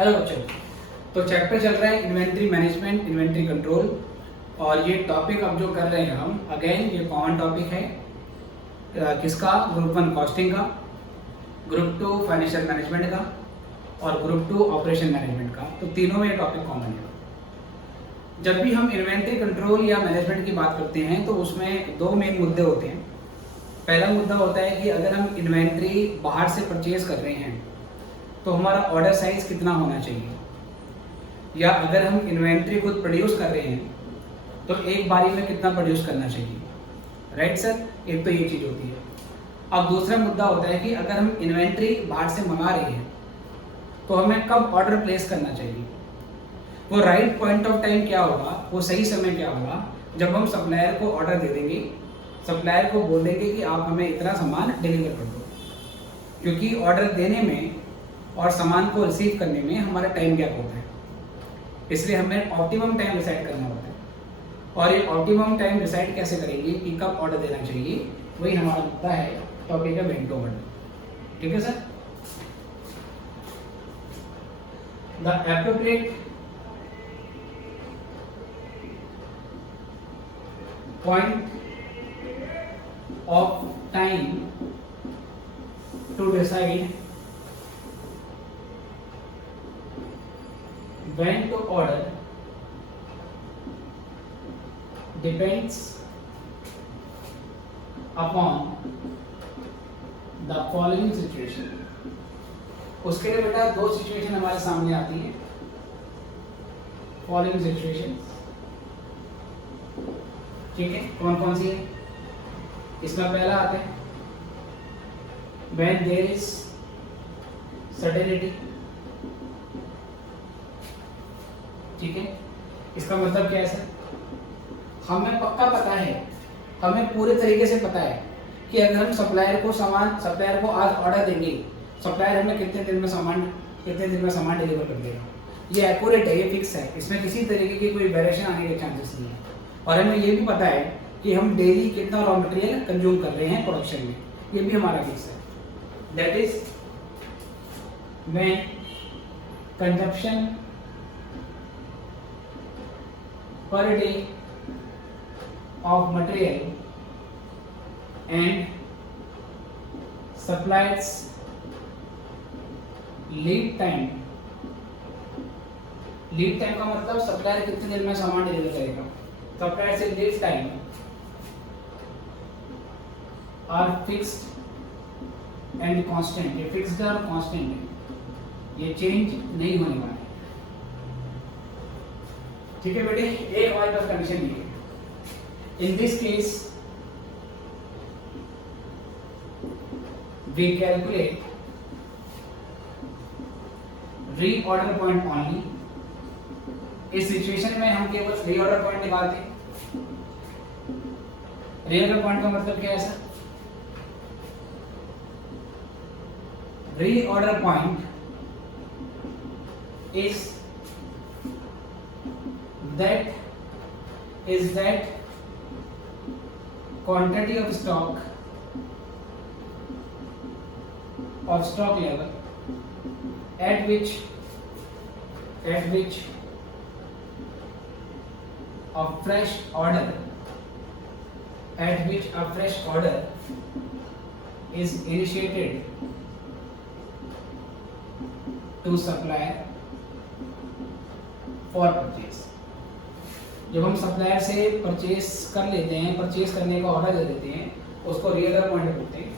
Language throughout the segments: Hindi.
हेलो बच्चों, तो चैप्टर चल रहा है इन्वेंट्री मैनेजमेंट, इन्वेंट्री कंट्रोल। और ये टॉपिक अब जो कर रहे हैं हम, अगेन ये कॉमन टॉपिक है। किसका? ग्रुप 1 कॉस्टिंग का, ग्रुप 2 फाइनेंशियल मैनेजमेंट का और ग्रुप 2 ऑपरेशन मैनेजमेंट का। तो तीनों में ये टॉपिक कॉमन है। जब भी हम इन्वेंट्री कंट्रोल या मैनेजमेंट की बात करते हैं तो उसमें दो मेन मुद्दे होते हैं। पहला मुद्दा होता है कि अगर हम इन्वेंट्री बाहर से परचेज कर रहे हैं तो हमारा ऑर्डर साइज कितना होना चाहिए, या अगर हम इन्वेंट्री खुद प्रोड्यूस कर रहे हैं तो एक बारी में कितना प्रोड्यूस करना चाहिए। राइट सर, एक तो ये चीज़ होती है। अब दूसरा मुद्दा होता है कि अगर हम इन्वेंट्री बाहर से मंगा रहे हैं तो हमें कब ऑर्डर प्लेस करना चाहिए। वो राइट पॉइंट ऑफ टाइम क्या होगा, वो सही समय क्या होगा, जब हम सप्लायर को ऑर्डर दे देंगे, सप्लायर को बोल देंगे कि आप हमें इतना सामान डिलीवर कर दो। क्योंकि ऑर्डर देने में और सामान को रिसीव करने में हमारा टाइम गैप होता है, इसलिए हमें ऑप्टिमम टाइम डिसाइड करना होता है। और ये ऑप्टिमम टाइम डिसाइड कैसे करेंगे कि कब ऑर्डर देना चाहिए, वही हमारा मुद्दा है, टॉपिक है वेंट टू ऑर्डर। ठीक है sir. The appropriate point of time to decide when to order depends upon the following situation। उसके लिए बेटा दो सिचुएशन हमारे सामने आती है। फॉलोइंग सिचुएशन, ठीक है, कौन कौन सी है? इसमें पहला आता है when there is certainty। ठीक है, इसका मतलब क्या है सर? हमें पक्का पता है, हमें पूरे तरीके से पता है कि अगर हम सप्लायर को आज ऑर्डर देंगे, सप्लायर हमें कितने दिन में सामान डिलीवर कर देगा। ये एक्यूरेट है, ये फिक्स है, इसमें किसी तरीके की कोई वेरिएशन आने के चांसेस नहीं है। और हमें ये भी पता है कि हम डेली कितना रॉ मटेरियल कंज्यूम कर रहे हैं प्रोडक्शन में, ये भी हमारा फिक्स है। That is when consumption per day of material and suppliers lead time का मतलब सप्लायर कितने दिन में सामान डिलीवर करेगा। सप्लायर से lead time are fixed and constant. ये फिक्स्ड और कांस्टेंट है, ये चेंज नहीं होने वाला है। ठीक है बेटे, एक हमारे पास कंडीशन ये है। In this case we calculate reorder point only. इस सिचुएशन में हम केवल रीऑर्डर पॉइंट निकालते हैं। रीऑर्डर पॉइंट का मतलब क्या है sir? Reorder point is that quantity of stock level at which a fresh order is initiated to supplier for purchase। जब हम सप्लायर से परचेस कर लेते हैं, परचेस करने का ऑर्डर दे देते हैं, उसको रीऑर्डर पॉइंट बोलते हैं।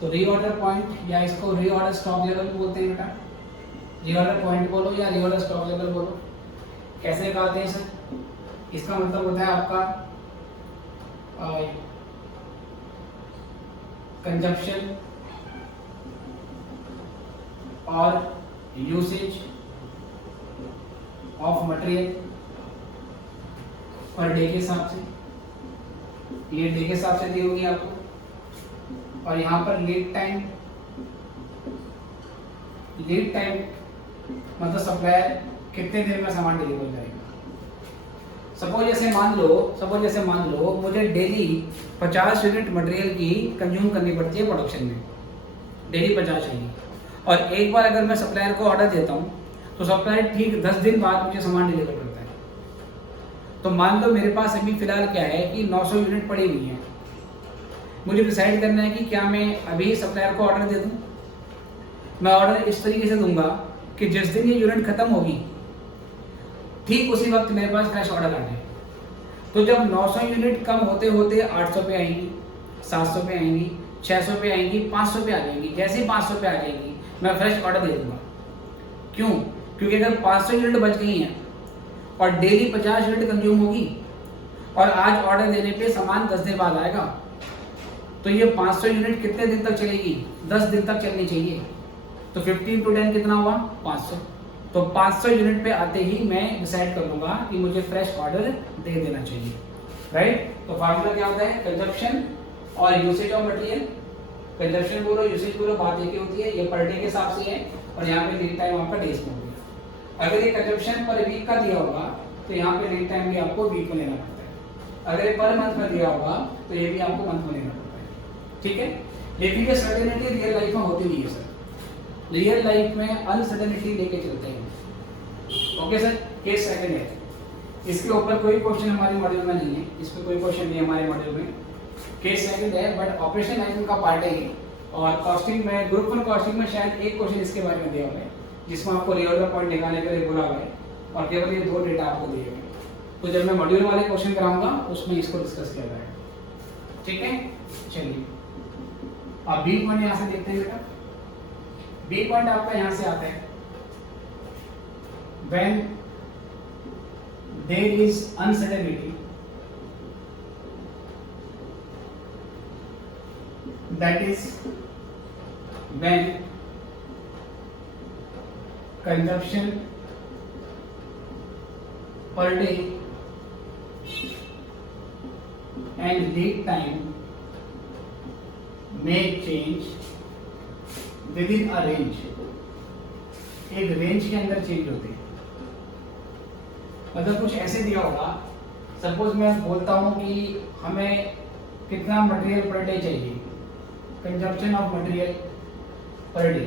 तो रीऑर्डर पॉइंट या इसको रीऑर्डर स्टॉक लेवल बोलते हैं बेटा। रीऑर्डर पॉइंट बोलो या रीऑर्डर स्टॉक लेवल बोलो, कैसे निकालते हैं सर? इसका मतलब होता है आपका कंजप्शन और usage of material per day के हिसाब से, ये डे के हिसाब से दी होगी आपको। और यहाँ पर लीड टाइम मतलब सप्लायर कितने दिन में सामान डिलीवर करेगा। सपोज जैसे मान लो मुझे डेली 50 यूनिट मटेरियल की कंज्यूम करनी पड़ती है प्रोडक्शन में, डेली 50 चाहिए। और एक बार अगर मैं सप्लायर को ऑर्डर देता हूँ तो सप्लायर ठीक 10 दिन बाद मुझे सामान डिलीवर करता है। तो मान लो मेरे पास अभी फिलहाल क्या है कि 900 यूनिट पड़ी हुई है, मुझे डिसाइड करना है कि क्या मैं अभी सप्लायर को ऑर्डर दे दूं। मैं ऑर्डर इस तरीके से दूंगा कि जिस दिन ये यूनिट खत्म होगी ठीक उसी वक्त मेरे पास फ्रेश ऑर्डर आ जाए। तो जब 900 यूनिट कम होते होते 800 पे आएंगी, 700 पे आएंगी, 600 पे आएंगी, 500 पे आ जाएंगी। जैसे ही 500 पे आ जाएंगी मैं फ्रेश ऑर्डर दे दूंगा। क्यों? क्योंकि अगर 500 यूनिट बच गई हैं और डेली 50 यूनिट कंज्यूम होगी और आज ऑर्डर देने पे सामान 10 दिन बाद आएगा, तो ये 500 यूनिट कितने दिन तक चलेगी? 10 दिन तक चलनी चाहिए। तो 15 × 10 कितना हुआ? 500। तो 500 यूनिट पे आते ही मैं डिसाइड कर लूंगा कि मुझे फ्रेश ऑर्डर दे देना चाहिए, राइट। तो फार्मूला क्या होता है? कंजप्शन और यूसेज ऑफ मटेरियल। कंजप्शन बोलो, यूसेज बोलो, बात एक ही होती है। ये पर डे के हिसाब से है और यहाँ पे लीड टाइम आपका डेज में हो गया। अगर ये कंजप्शन पर वीक का दिया होगा तो यहाँ पे लीड टाइम भी आपको वीक में लेना पड़ता है। अगर ये पर मंथ में दिया होगा तो ये भी आपको मंथ में लेना पड़ता है, ठीक है। लेकिन ये सर्टेनिटी रियल लाइफ में होती नहीं है सर। रियल लाइफ में अनसर्टेनिटी लेके चलते हैं। ओके सर, केस सेकंड है, इसके ऊपर कोई क्वेश्चन हमारे मॉड्यूल में नहीं है, इस पर कोई क्वेश्चन नहीं है हमारे मॉड्यूल में। केस सेकंड है बट ऑपरेशन मैनेजमेंट का पार्ट है। और कॉस्टिंग में, ग्रुप 1 कॉस्टिंग में शायद एक क्वेश्चन इसके बारे में दिया हुआ है जिसमें आपको रियल पॉइंट निकालने के लिए बोला हुआ है और केवल ये 2 डेटा आपको दिए हुए हैं। तो जब मैं मॉड्यूल वाले क्वेश्चन कराऊंगा उसमें इसको डिस्कस किया जाएगा, ठीक है। चलिए अब बी पॉइंट यहाँ से देखते हैं बेटा। बी पॉइंट आपका यहाँ से आता है, when there is uncertainty, that is when consumption per day and lead time may change within a range। एक रेंज के अंदर चेंज होते हैं। मतलब कुछ ऐसे दिया होगा, सपोज मैं बोलता हूँ कि हमें कितना मटेरियल पर डे चाहिए, consumption of material per day.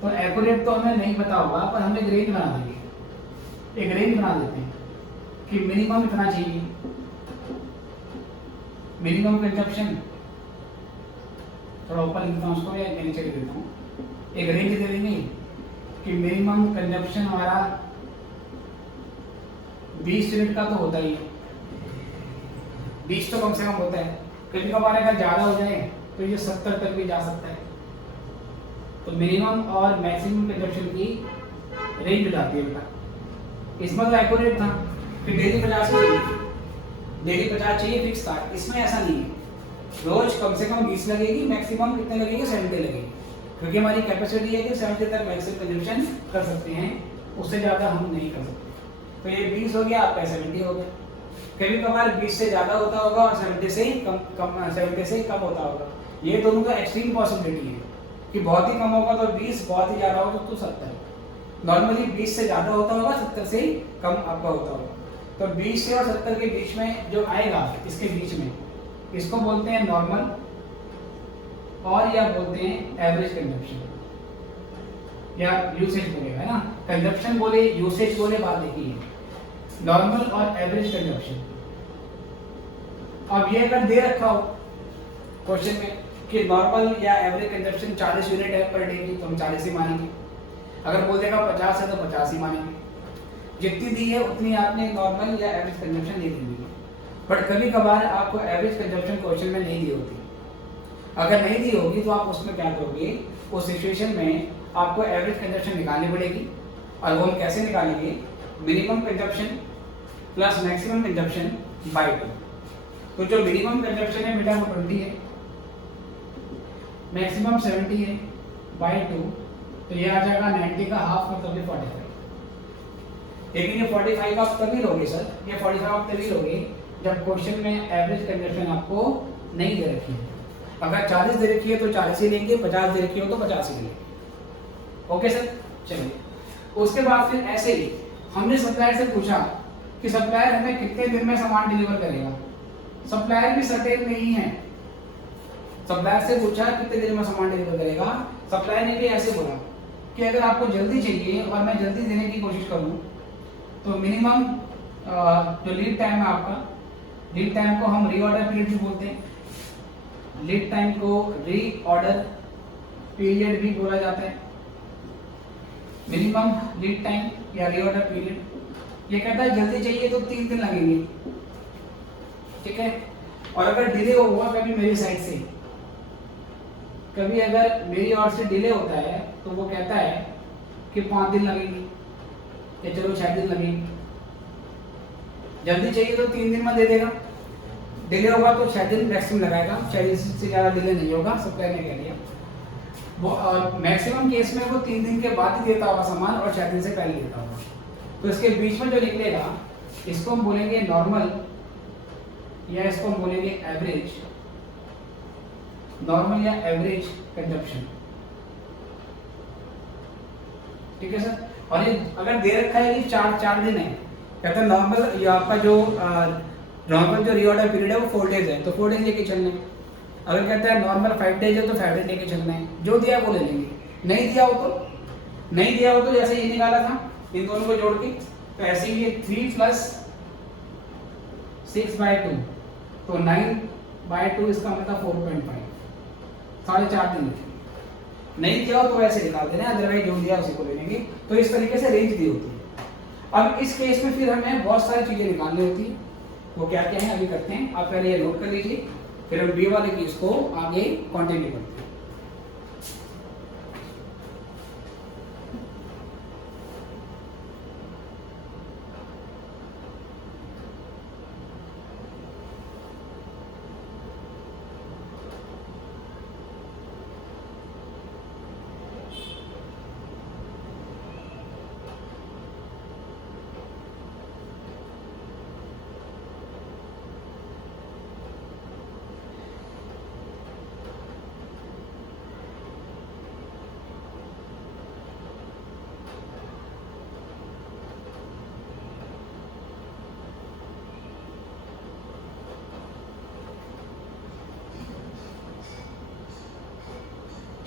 तो एक्यूरेट तो हमें नहीं पता होगा पर हम एक रेंज बना देंगे, एक रेंज बना देते हैं कि मिनिमम इतना चाहिए, मिनिमम कंजप्शन। थोड़ा ऊपर लिखता हूँ उसको या नीचे लिख देता हूँ। एक रेंज दे देंगे कि मिनिमम कंजप्शन हमारा 20 यूनिट का तो होता ही है, 20 तो कम से कम होता है। कभी कभार अगर ज़्यादा हो जाए तो ये 70 तक भी जा सकता है। तो मिनिमम और मैक्सिमम कंजप्शन की रेंज हो जाती है बेटा। इसमें तो एक्यूरेट था कि डेली 50 चाहिए, डेली 50 चाहिए फिक्स था। इसमें ऐसा नहीं है, रोज कम से कम 20 लगेगी, मैक्सिमम कितने लगेगी? 70 लगेगी, क्योंकि हमारी कैपेसिटी है कि 70 तक मैक्सिमम कंजप्शन कर सकते हैं, उससे ज़्यादा हम नहीं कर सकते। तो ये 20 हो गया, आपका 70 हो गया। कभी कभार 20 से ज़्यादा होता होगा और 70 से कम होता होगा। ये दोनों का एक्सट्रीम पॉसिबिलिटी है कि बहुत ही कम होगा तो 20, बहुत ही ज़्यादा होगा तो 70। नॉर्मली 20 से ज़्यादा होता होगा, 70 से कम आपका होता होगा। तो 20 से और 70 के बीच में जो आएगा, इसके बीच में, इसको बोलते हैं नॉर्मल और या बोलते हैं एवरेज कंजप्शन या यूसेज बोलेगा, है ना। कंजप्शन बोले, यूसेज बोले, बात देखिए नॉर्मल और एवरेज कंजप्शन। अब ये अगर दे रखा हो क्वेश्चन में कि नॉर्मल या एवरेज कंजप्शन 40 यूनिट है पर डे की, तो हम 40 ही मानेंगे। अगर बोल देगा 50 है तो 50 ही मानेंगे। जितनी दी है उतनी आपने नॉर्मल या एवरेज कंजप्शन नहीं दी। बट कभी कभार आपको एवरेज कंजप्शन क्वेश्चन में नहीं दी होती। अगर नहीं दी होगी तो आप उसमें क्या करोगे? उस सिचुएशन में आपको एवरेज कंजप्शन निकालनी पड़ेगी। और वो हम कैसे निकालेंगे? Minimum consumption plus maximum consumption by 2। तो जो मिनिमम कंजप्शन है बेटा वो 20 है, मैक्सिमम 70 है, बाय 2, तो ये आ जाएगा 90 का हाफ, मतलब ये 45। लेकिन ये 45 आप तभी लोगे सर, ये 45 आप तभी लोगे जब क्वेश्चन में एवरेज कंजप्शन आपको नहीं दे रखी है। अगर 40 दे रखी है तो 40 ही लेंगे, 50 दे रखी हो तो 50 ही लेंगे। ओके सर, चलिए। उसके बाद फिर ऐसे ही हमने सप्लायर से पूछा कि सप्लायर हमें कितने दिन में सामान डिलीवर करेगा। सप्लायर भी सर्टेन नहीं है। सप्लायर से पूछा कितने दिन में सामान डिलीवर करेगा, सप्लायर ने भी ऐसे बोला कि अगर आपको जल्दी चाहिए और मैं जल्दी देने की कोशिश करूं तो मिनिमम जो लीड टाइम है आपका, लीड टाइम को हम रीऑर्डर पीरियड भी बोलते हैं, लीड टाइम को रीऑर्डर पीरियड भी बोला जाता है। मिनिमम लीड टाइम या रीऑर्डर पीरियड ये कहता है जल्दी चाहिए तो 3 दिन लगेंगे, ठीक है। और अगर डिले हुआ कभी मेरी साइड से, कभी अगर मेरी ओर से डिले होता है तो वो कहता है कि 5 दिन लगेंगे या चलो 6 दिन लगेंगे। जल्दी चाहिए तो 3 दिन में दे देगा, डिले होगा तो 6 दिन मैक्सिमम लगाएगा, 6 दिन से ज़्यादा डिले नहीं होगा, सब कहने के लिए वो मैक्सिमम केस में वो 3 दिन के बाद ही देता होगा सामान और 6 दिन से पहले देता होगा। तो इसके बीच में जो निकलेगा इसको हम बोलेंगे नॉर्मल या इसको हम बोलेंगे एवरेज, नॉर्मल या एवरेज कंजप्शन, ठीक है सर। और ये अगर दे रखा है कि 4 दिन है, कहता है नॉर्मल, ये आपका जो नॉर्मल जो रीऑर्डर पीरियड है वो 4 डेज है तो 4 डेज लेके चलना है। अगर कहता है नॉर्मल 5 डेज है तो 5 डेज लेके चलना है, जो दिया वो ले लेंगे। नहीं दिया हो तो जैसे ये निकाला था इन दोनों को जोड़ के, तो ऐसे ही ये 3 + 6/2 तो 9/2 इसका मतलब 4.5, 4.5 दिन। नहीं दिया हो तो वैसे निकाल देना, अदरवाइज जो दिया उसी को ले लेंगे। तो इस तरीके से रेंज दी होती है। अब इस केस में फिर हमें बहुत सारी चीजें निकालनी होती है, वो क्या क्या है अभी करते हैं। आप पहले ये नोट कर लीजिए, फिर हम बी वाले केस को आगे कंटिन्यू करते हैं।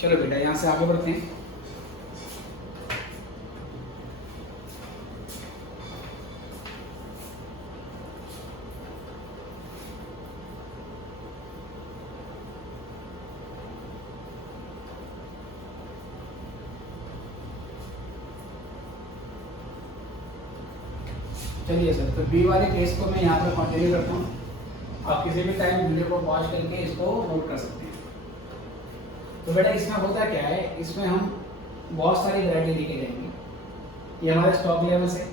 चलो बेटा यहाँ से आगे बढ़ते हैं। चलिए सर, तो बी वाले केस को मैं यहाँ पर कंटिन्यू करता हूँ। आप किसी भी टाइम वीडियो को पॉज करके इसको नोट कर सकते हैं। तो बेटा इसमें होता क्या है, इसमें हम बहुत सारी वैरायटी लेके जाएंगे। ये हमारे स्टॉक लेवल्स है,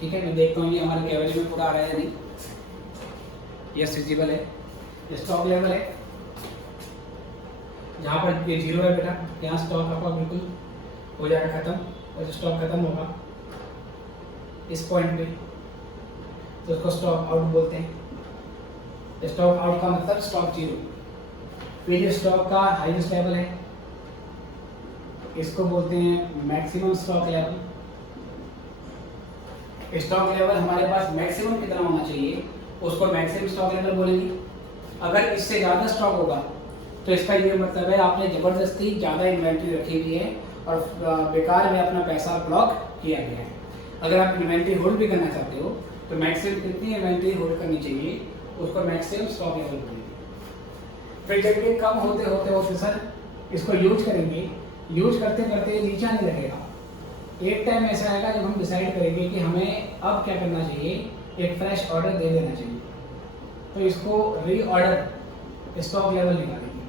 ठीक है। मैं देखता हूँ ये हमारे कैवरेज में पूरा आ रहा है या नहीं। ये विजिबल है, ये स्टॉक लेवल है, जहाँ पर ये 0 है बेटा, यहाँ स्टॉक आपका बिल्कुल हो जाएगा खत्म, और जो स्टॉक खत्म होगा इस पॉइंट पे तो उसको स्टॉक आउट बोलते हैं। स्टॉक आउट का मतलब स्टॉक 0। फिर ये स्टॉक का हाईएस्ट लेवल है, इसको बोलते हैं maximum stock level. Stock level हमारे पास मैक्सिमम कितना होना चाहिए उसको मैक्सिमम स्टॉक लेवल बोलेंगे। अगर इससे ज़्यादा स्टॉक होगा तो इसका ये मतलब है आपने ज़बरदस्ती ज़्यादा इन्वेंट्री रखी हुई है और बेकार में अपना पैसा ब्लॉक किया गया है। अगर आप इन्वेंट्री होल्ड भी करना चाहते हो तो मैक्सिमम कितनी इन्वेंट्री होल्ड करनी चाहिए उसको मैक्सिमम स्टॉक लेवल बोलेंगे। फिर जब ये कम होते सर इसको यूज करेंगे, यूज करते करते नीचे आने लगेगा। एक टाइम ऐसा आएगा जब हम डिसाइड करेंगे कि हमें अब क्या करना चाहिए, एक फ्रेश ऑर्डर दे देना चाहिए। तो इसको रीऑर्डर स्टॉक लेवल निकालेंगे,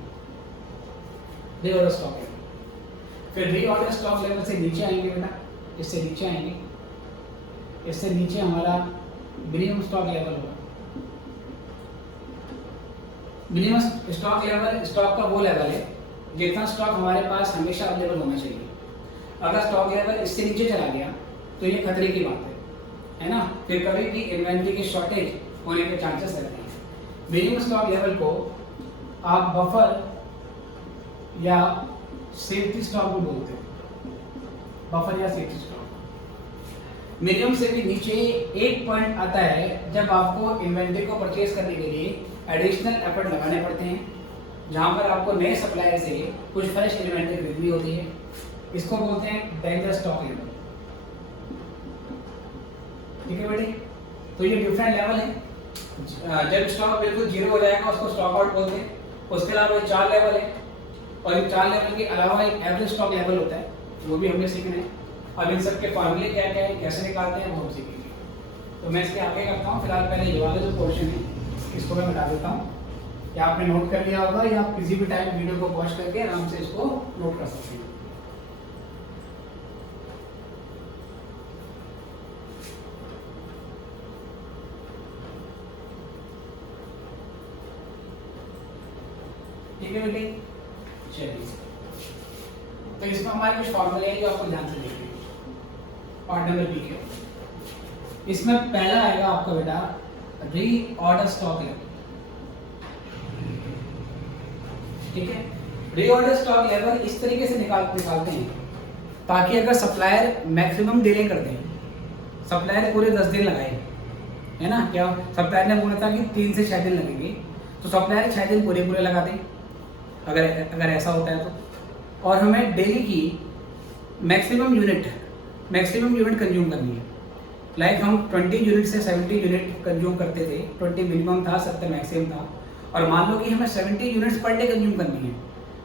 रीऑर्डर स्टॉक लेवल। फिर रीऑर्डर स्टॉक लेवल से नीचे आएंगे बेटा, इससे नीचे आएंगे, इससे नीचे हमारा मिनिमम स्टॉक लेवल होगा। मिनिमम स्टॉक लेवल स्टॉक का वो लेवल है जितना स्टॉक हमारे पास हमेशा अवेलेबल होना चाहिए। अगर स्टॉक लेवल इससे नीचे चला गया तो ये खतरे की बात है ना। फिर कभी भी इन्वेंट्री की शॉर्टेज होने के चांसेस रहते हैं। मिनिमम स्टॉक लेवल को आप बफर या सेफ्टी स्टॉक भी बोलते हैं, बफर या सेफ्टी स्टॉक। मिनिमम से भी नीचे एक पॉइंट आता है जब आपको इन्वेंट्री को परचेज करने के लिए एडिशनल एफर्ट लगाने पड़ते हैं, जहाँ पर आपको नए सप्लायर से कुछ फ्रेश इन्वेंट्री खरीदनी होती है, इसको बोलते हैं डेंजर स्टॉक लेवल। ठीक है बेटे, तो ये डिफरेंट लेवल है। जब स्टॉक बिल्कुल जीरो हो जाएगा उसको स्टॉक आउट बोलते हैं। उसके अलावा ये 4 लेवल है, और इन 4 लेवल के अलावा एक एवरेज स्टॉक लेवल होता है, वो भी हमें सीखना है। अब इन सब के फॉर्मूले क्या क्या है, कैसे निकालते हैं, वो हम सीखेंगे। तो मैं इसके आगे करता हूँ। फिलहाल पहले ये वाला जो पोर्शन है इसको मैं मिटा देता हूँ। या आपने नोट कर लिया होगा, या आप किसी भी टाइम वीडियो को पॉज करके आराम से इसको नोट कर सकते हैं। ठीक है बेटे, चलिए। तो इसमें हमारे कुछ फॉर्मूले हैं जो आपको ध्यान से देखने हैं। पार्ट नंबर बी के इसमें पहला आएगा आपका बेटा रीऑर्डर स्टॉक लेवल। ठीक है, रीऑर्डर स्टॉक लेवल इस तरीके से निकालते हैं ताकि अगर सप्लायर मैक्सिमम डिले करते हैं, सप्लायर पूरे 10 दिन लगाए, है ना, क्या सप्लायर ने बोला था कि 3 से 6 दिन लगेंगे, तो सप्लायर 6 दिन पूरे लगा दें अगर ऐसा होता है तो। और हमें डेली की मैक्सिमम यूनिट कंज्यूम करनी है। लाइक हम 20 यूनिट से 70 यूनिट कंज्यूम करते थे, 20 मिनिमम था, 70 मैक्सिमम था। और मान लो कि हमें 70 यूनिट्स पर डे कंज्यूम करनी है,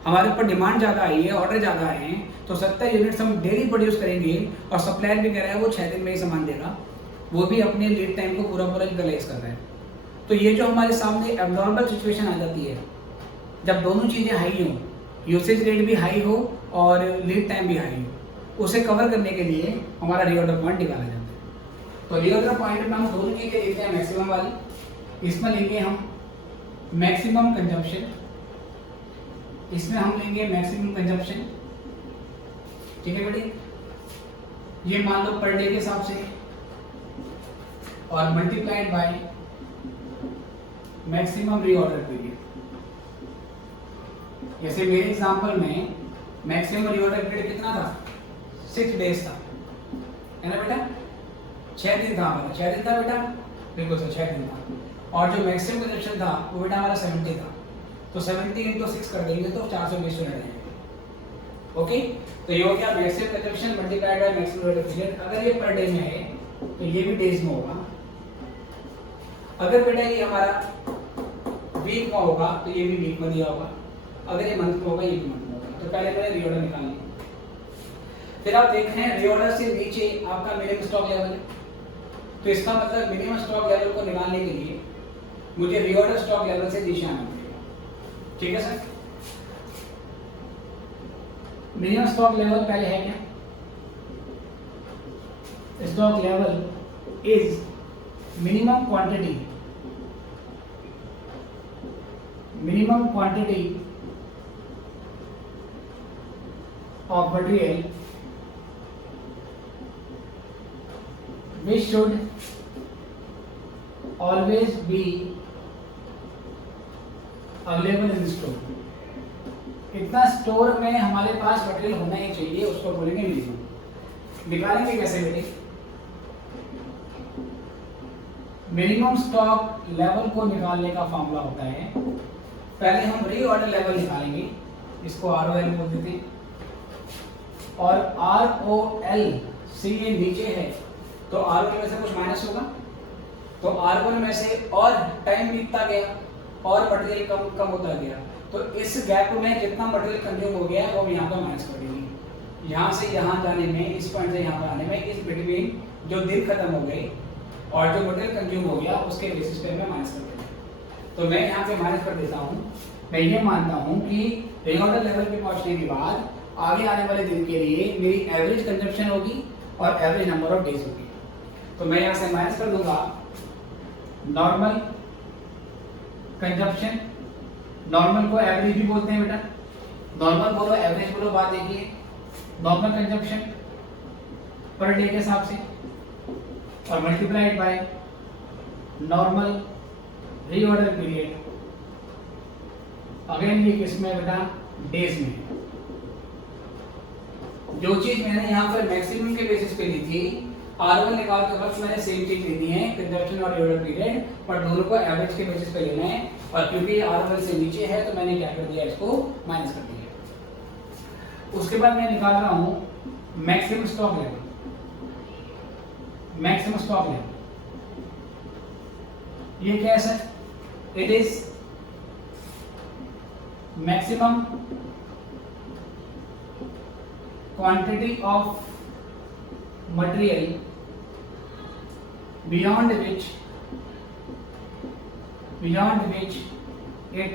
हमारे ऊपर डिमांड ज़्यादा आई है, ऑर्डर ज़्यादा आए हैं, तो 70 यूनिट्स हम डेली प्रोड्यूस करेंगे। और सप्लायर भी कह रहा है वो 6 दिन में ही सामान देगा, वो भी अपने लीड टाइम को पूरा यूटिलाइज कर रहा है। तो ये जो हमारे सामने एब्नॉर्मल सिचुएशन आ जाती है, जब दोनों चीज़ें हाई हों, यूसेज रेट भी हाई हो और लीड टाइम भी हाई हो, उसे कवर करने के लिए हमारा रीऑर्डर पॉइंट निकाला जाता है। तो रीऑर्डर पॉइंट में हम दोनों चीज़ें लेते हैं, मैक्सिमम वाली, इसमें लेंगे हम मैक्सिमम कंजम्पशन, इसमें हम लेंगे मैक्सिमम कंजम्पशन। ठीक है बेटे, ये मान लो पर डे के हिसाब से, और multiplied by maximum reorder period. जैसे मेरे एग्जांपल में मैक्सिमम रीऑर्डर पीरियड कितना था, 6 डेज था, है ना बेटा, 6 दिन था हमारा, 6 दिन था बेटा, बिल्कुल सर 6 दिन था। और जो मैक्सिमम कंजम्पशन था वो बेटा हमारा 70 था, तो 70 × 6 कर देंगे तो 420 यूनिट आएंगे। ओके, तो ये हो गया maximum consumption multiplied by maximum reorder period. अगर ये पर डे में है तो ये भी डेज में होगा। अगर बेटा ये हमारा वीक में होगा तो ये भी वीक में दिया होगा, अगर ये मंथ में होगा ये भी मंथ में होगा। तो पहले मैंने रीऑर्डर निकाल लिया। फिर आप देख रहे हैं रीऑर्डर से नीचे आपका मिनिमम स्टॉक लेवल है, तो इसका मतलब मिनिमम स्टॉक लेवल को निकालने के लिए मुझे रीऑर्डर स्टॉक लेवल से नीचे आना पड़ेगा। ठीक है सर, मिनिमम स्टॉक लेवल पहले है क्या, stock level is minimum quantity of material which should always be available in store। इतना स्टोर में हमारे पास मटेरियल होना ही चाहिए, उसको बोलेंगे मिनिमम। निकालेंगे कैसे बेटे, मिनिमम स्टॉक लेवल को निकालने का फॉर्मूला होता है, पहले हम रीऑर्डर लेवल निकालेंगे, इसको ROL बोल देते हैं, और ROL से ये नीचे है तो ROL में से कुछ माइनस होगा, तो ROL में से और टाइम बीतता गया और मटेरियल कम होता गया, तो इस गैप में जितना मटेरियल कंज्यूम हो गया वो यहाँ पर माइनस कर देंगे। यहाँ से यहाँ जाने में, इस पॉइंट से यहाँ पर आने में, इस बिटवीन जो दिन खत्म हो गए और जो मटेरियल कंज्यूम हो गया उसके बेसिस पे मैं माइनस कर देता हूँ। तो मैं यहाँ पे माइनस कर देता हूँ। मैं ये मानता हूँ कि रीऑर्डर लेवल पे पहुँचने के बाद आगे आने वाले दिन के लिए मेरी एवरेज कंजम्पशन होगी और एवरेज नंबर ऑफ डेज होगी। तो मैं यहाँ से माइनस कर दूंगा नॉर्मल कंजम्पशन, नॉर्मल को एवरेज भी बोलते हैं बेटा, नॉर्मल बोलो एवरेज बोलो, बात देखिए, नॉर्मल कंजम्पशन पर डे के हिसाब से और multiplied by normal reorder period, again ये किसमें बेटा, डेज में। जो चीज मैंने यहाँ पर मैक्सिमम के बेसिस पे ली थी, R1 निकालते वक्त मैंने सेम चीज लेनी है, कंजम्पशन और रीऑर्डर पीरियड, पर दोनों को एवरेज के बेसिस पे लेना है और क्योंकि ROL से नीचे है तो मैंने क्या कर दिया, इसको माइनस कर दिया। उसके बाद मैं निकाल रहा हूं maximum stock level. Maximum stock level ये क्या है sir? It is maximum quantity of material beyond which it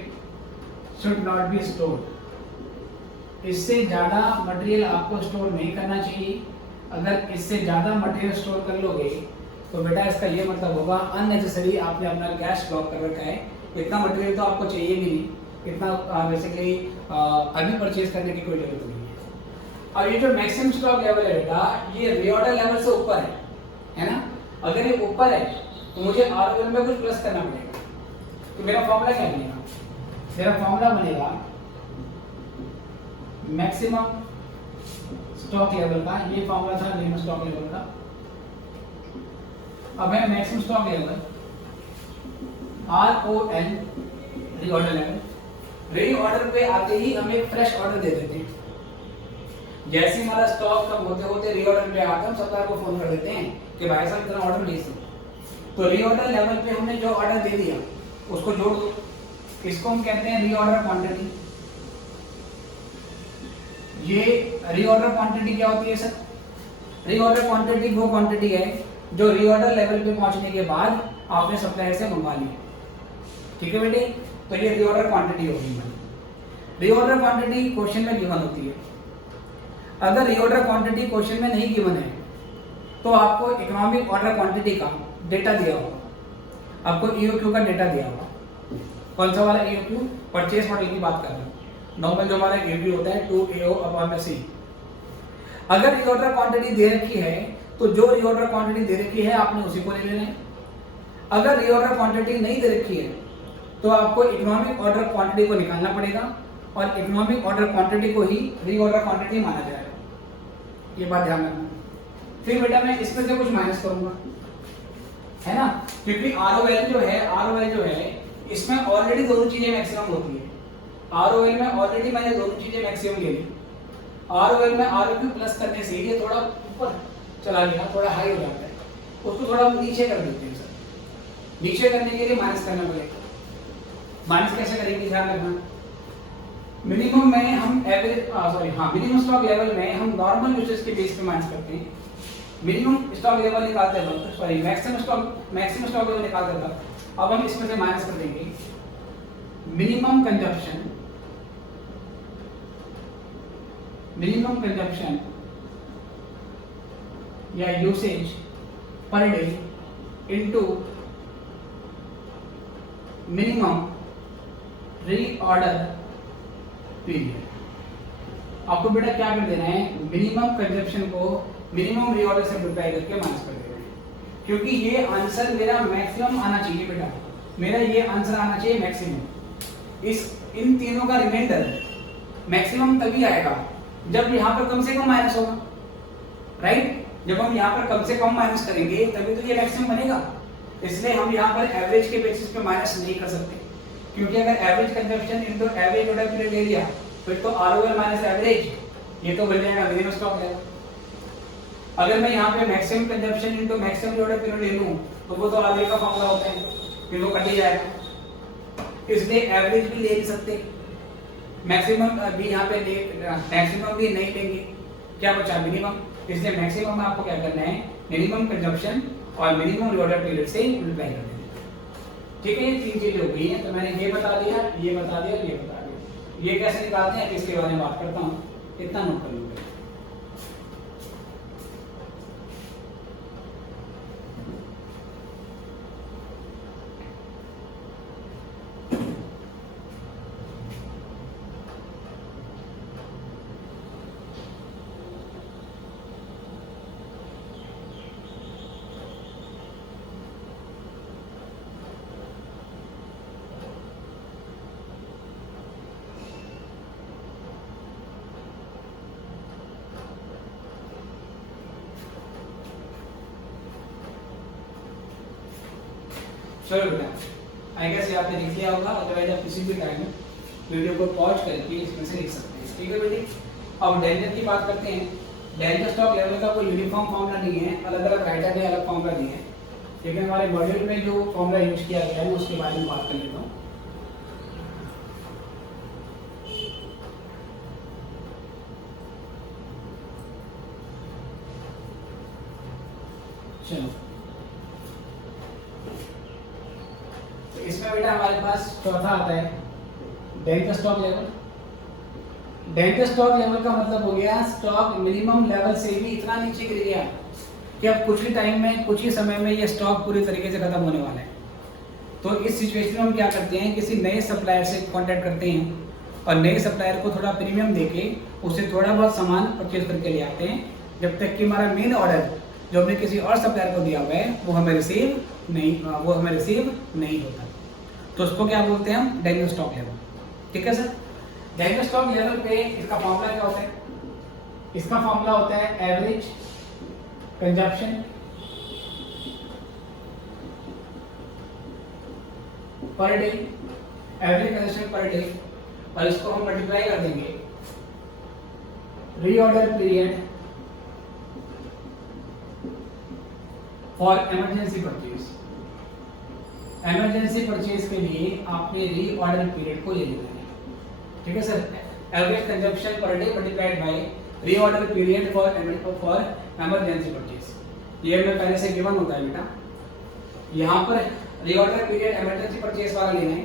should not be stored। इससे ज़्यादा मटेरियल आपको स्टोर नहीं करना चाहिए। अगर इससे ज़्यादा मटेरियल स्टोर कर लोगे तो बेटा इसका ये मतलब होगा अननेसेसरी आपने अपना कैश ब्लॉक कर रखा है। इतना मटेरियल तो आपको चाहिए भी नहीं, इतना बेसिकली अभी परचेज करने की कोई जरूरत नहीं है। और ये जो मैक्सिमम स्टॉक लेवल है बेटा, ये रीऑर्डर लेवल से ऊपर है ना। अगर ये ऊपर है तो मुझे ROL में कुछ प्लस करना पड़ेगा। तो मेरा फॉर्मूला क्या बनेगा? मेरा फॉर्मूला बनेगा मैक्सिमम स्टॉक लेवल का। ये फॉर्मूला था मिनिमम स्टॉक लेवल का। अब है maximum stock level ROL, reorder level. Reorder पे आते ही हम एक फ्रेश ऑर्डर दे देते हैं। जैसे हमारा स्टॉक कम होते होते रीऑर्डर पे आता है, हम सप्लायर को फोन कर देते हैं कि भाई साहब इतना ऑर्डर भेज दो। तो रीऑर्डर लेवल पे हमने जो ऑर्डर दे दिया उसको जोड़ दो। इसको हम कहते हैं रीऑर्डर क्वांटिटी। ये रीऑर्डर क्वांटिटी क्या होती है सर? रीऑर्डर क्वांटिटी वो क्वांटिटी है जो रीऑर्डर लेवल पे पहुंचने के बाद आपने सप्लायर से मंगवा लिया। ठीक है बेटे, तो ये रीऑर्डर क्वांटिटी होगी। रीऑर्डर क्वांटिटी क्वेश्चन में गिवन होती है। अगर रीऑर्डर क्वांटिटी क्वेश्चन में नहीं गिवन है तो आपको इकोनॉमिक ऑर्डर क्वांटिटी का डेटा दिया होगा, आपको EOQ का डेटा दिया होगा। कौन सा वाला EOQ? परचेज मॉडल की बात कर रहे हैं। नॉर्मल जो हमारा EOQ होता है 2AO/C। अगर रीऑर्डर क्वांटिटी दे रखी है तो जो रीऑर्डर क्वांटिटी दे रखी है आपने उसी को ले लेना है। अगर रीऑर्डर क्वांटिटी नहीं दे रखी है तो आपको इकोनॉमिक ऑर्डर क्वांटिटी को निकालना पड़ेगा और इकोनॉमिक ऑर्डर क्वांटिटी को ही रीऑर्डर क्वांटिटी माना जाएगा। ये बात ध्यान रखना। फिर बेटा मैं इसमें से कुछ माइनस करूंगा, है ना, क्योंकि ROL जो है इसमें ऑलरेडी दोनों चीजें मैक्सिमम होती है। ROL में ऑलरेडी मैंने दोनों चीजें मैक्सिमम ले ली। ROL में ROQ प्लस करने से ये थोड़ा ऊपर चला गया, थोड़ा हाई हो जाता है, उसको थोड़ा नीचे कर देते हैं सर। नीचे करने के लिए माइनस करना पड़ेगा। माइनस कैसे करेंगे ध्यान रखना। मिनिमम में हम मिनिमम स्टॉक लेवल में हम नॉर्मल यूसेज के बेस पे माइनस करते हैं। मिनिमम स्टॉक लेवल निकालते वक्त मैक्सिमम स्टॉक लेवल निकालते वक्त अब हम इसमें से माइनस कर देंगे मिनिमम कंजप्शन या usage per day into minimum reorder period. आपको बेटा क्या कर देना है, मिनिमम कंजप्शन को मिनिमम रीऑर्डर से मल्टीप्लाई करके माइनस कर देना है। क्योंकि ये आंसर मेरा मैक्सिमम आना चाहिए बेटा, मेरा ये आंसर आना चाहिए मैक्सिमम। इन तीनों का रिमाइंडर मैक्सिमम तभी आएगा जब यहाँ पर कम से कम माइनस होगा, राइट। जब हम यहाँ पर कम से कम माइनस करेंगे तभी तो ये मैक्सिमम बनेगा। इसलिए हम यहाँ पर एवरेज के बेसिस पे माइनस नहीं कर सकते, क्योंकि अगर average consumption into average order period ले लिया फिर तो ROL माइनस एवरेज, ये तो बन जाएगा मिनिमम स्टॉक लेवल। अगर मैं यहाँ पे maximum consumption into maximum order period ले लूँ तो वो तो ROL का फॉर्मूला होता है, फिर वो कट ही जाएगा। इसलिए एवरेज भी ले नहीं सकते, मैक्सिमम भी यहाँ पे मैक्सिमम भी नहीं लेंगे, क्या बचा मिनिमम। इसलिए मैक्सिमम में आपको क्या करना है, मिनिमम कंजप्शन और मिनिमम ऑर्डर पीरियड से मल्टीप्लाई कर देना। ठीक है, ये तीन चीजें हो गई हैं। तो मैंने ये बता दिया, ये बता दिया, ये बता दिया। ये कैसे निकालते हैं इसके बारे में बात करता हूँ, इतना नोट कर लूँगा। चलो बेटा, आई गेस ये आपने लिख लिया होगा, अदरवाइज आप किसी भी टाइम वीडियो को पॉज करके इसमें से लिख सकते हैं। ठीक है बेटे, अब डेंजर की बात करते हैं। डेंजर स्टॉक लेवल का कोई यूनिफॉर्म फॉर्मूला नहीं है, अलग अलग राइटर ने अलग फॉर्मूला दिए हैं, लेकिन हमारे मॉड्यूल में जो फॉर्मूला यूज किया गया है उसके बारे में बात कर लेता हूँ। चलो, तो इसमें बेटा हमारे पास चौथा आता है danger stock level. Danger stock level का मतलब हो गया स्टॉक मिनिमम लेवल से भी इतना नीचे गिर गया कि अब कुछ ही टाइम में, कुछ ही समय में ये स्टॉक पूरी तरीके से खत्म होने वाला है। तो इस सिचुएशन में हम क्या करते हैं, किसी नए सप्लायर से कांटेक्ट करते हैं और नए सप्लायर को थोड़ा प्रीमियम देके उससे थोड़ा बहुत सामान परचेज करके ले आते हैं, जब तक कि हमारा मेन ऑर्डर जो हमने किसी और सप्लायर को दिया हुआ है वो हमें रिसीव नहीं होता। तो उसको क्या बोलते हैं हम, डेंजर स्टॉक लेवल। ठीक है सर, डेंजर स्टॉक लेवल पे इसका फॉर्मूला क्या होता है? इसका फॉर्मूला होता है average consumption per day, average consumption per day, और इसको हम मल्टीप्लाई कर देंगे reorder period for emergency purchase. Emergency purchase के लिए आपने रीऑर्डर पीरियड को ले लेना है। ठीक है sir, average consumption per day multiplied by reorder period for emergency purchase. ये हमें पहले से गिवन होता है बेटा। यहाँ पर रीऑर्डर पीरियड इमरजेंसी परचेज वाला लेना है,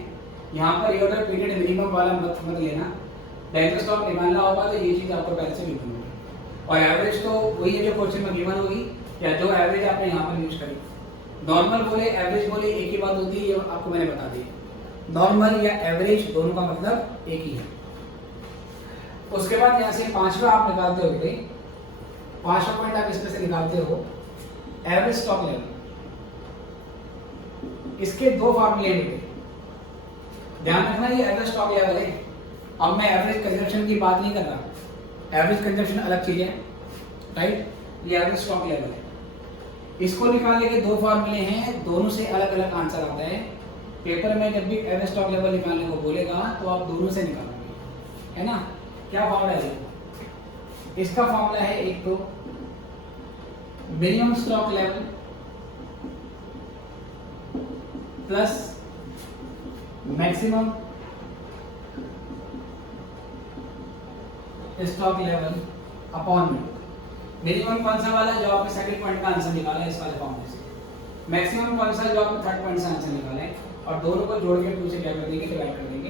यहाँ पर रीऑर्डर पीरियड मिनिमम वाला मत लेना। डेंजर स्टॉक निकालना होगा तो ये चीज आपको पहले से गिवन होगी, और एवरेज तो वही है जो क्वेश्चन में गिवन होगी या जो एवरेज आपने यहाँ पर यूज करी। नॉर्मल बोले एवरेज बोले एक ही बात होती है, ये आपको मैंने बता दी। नॉर्मल या एवरेज दोनों का मतलब एक ही है। उसके बाद यहाँ से पांचवा आप निकालते हो बेटे, पांचवा पॉइंट आप इसमें से निकालते हो एवरेज स्टॉक लेवल। इसके दो फार्मूले हैं बेटे, ध्यान रखना ये एवरेज स्टॉक लेवल है। अब मैं एवरेज कंजप्शन की बात नहीं कर रहा, एवरेज कंजप्शन अलग चीज है, राइट। ये एवरेज स्टॉक लेवल है। इसको निकालने के दो फार्मूले हैं, दोनों से अलग अलग आंसर आता है। पेपर में जब भी एवरेज स्टॉक लेवल निकालने को बोलेगा तो आप दोनों से निकालोगे, है ना। क्या फार्मूला है? इसका फार्मूला है एक तो minimum stock level plus maximum stock level upon में। मिनिमम कौन सा वाला जो आपने सेकंड पॉइंट का आंसर निकाला है इस वाले फॉर्मूले से, मैक्सिमम कौन सा जो आपने थर्ड पॉइंट से आंसर निकाला है, और दोनों को जोड़ के 2 से क्या कर देंगे, डिवाइड कर देंगे,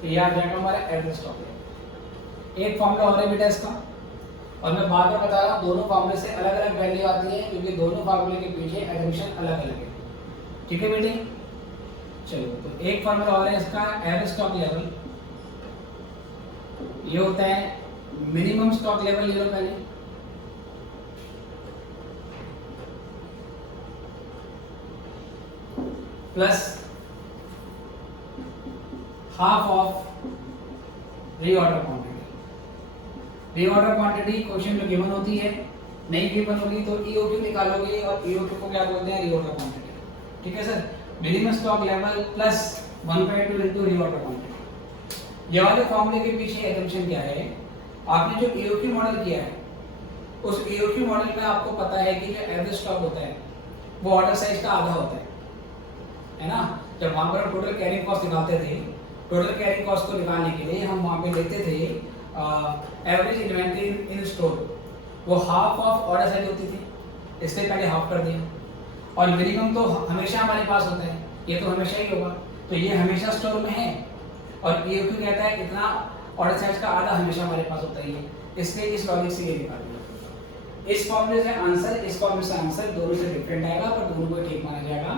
तो ये आ जाएगा हमारा एवरेज स्टॉक लेवल। एक फॉर्मूला और है बेटा इसका, और मैं बाद में बता रहा हूँ दोनों फॉर्मूले से अलग अलग वैल्यू आती है क्योंकि दोनों फॉर्मूले के पीछे एजम्पशन अलग अलग है। ठीक है बेटे, चलो तो एक फॉर्मूला और है इसका एवरेज स्टॉक लेवल। ये होता है मिनिमम स्टॉक लेवल, ले लो पहले, plus half of reorder quantity. Reorder quantity question में गिवन होती है, नहीं गिवन होगी तो ईओक्यू निकालोगे, और ईओक्यू को क्या बोलते हैं, रीऑर्डर क्वांटिटी। ठीक है sir, minimum stock level plus 1/2 into reorder quantity. ये वाले फॉर्मूले के पीछे एजम्पशन क्या है, आपने जो ईओक्यू मॉडल किया है उस ईओक्यू मॉडल में आपको पता है कि जो एवरेज स्टॉक होता है वो ऑर्डर साइज का आधा होता है ना। जब वहां पर टोटल कैरिंग कॉस्ट निकालते थे, टोटल कैरिंग कॉस्ट को निकालने के लिए हम वहां पे लेते थे एवरेज इन्वेंटरी इन स्टोर, वो हाफ ऑफ ऑर्डर साइज होती थी, इससे पहले हाफ कर दिया। और मिनिमम तो हमेशा हमारे पास होता है, ये तो हमेशा ही होगा, तो ये हमेशा स्टोर में है, और ये क्यों कहता है इतना ऑर्डर साइज का आधा हमेशा हमारे पास होता ही है, इसलिए इस लॉजिक से ये निकाल दिया। इस फॉर्मूले से आंसर, इस फॉर्मूले से आंसर दोनों से डिफरेंट आएगा, पर दोनों को ठीक माना जाएगा।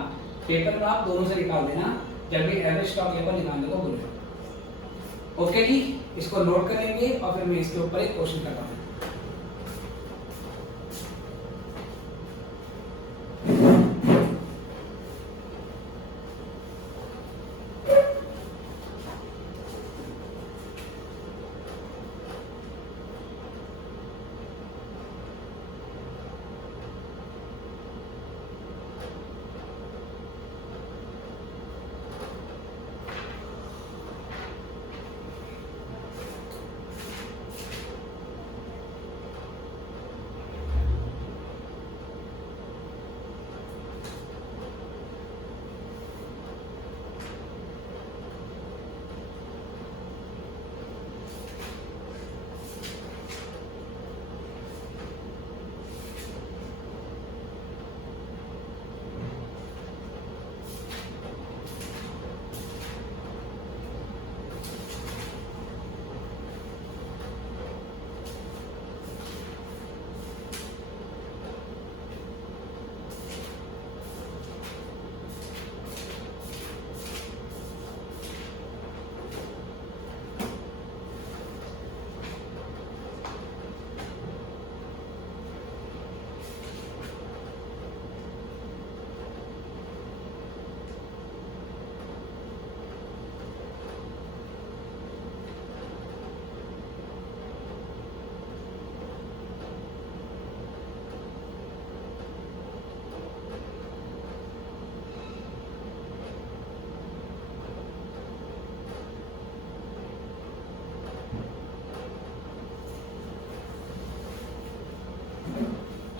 पेपर में आप दोनों से निकाल देना जब भी एवरेज स्टॉक लेवल निकालने को बोलेगा। ओके जी, इसको नोट करेंगे और फिर मैं इसके ऊपर एक क्वेश्चन करता हूँ।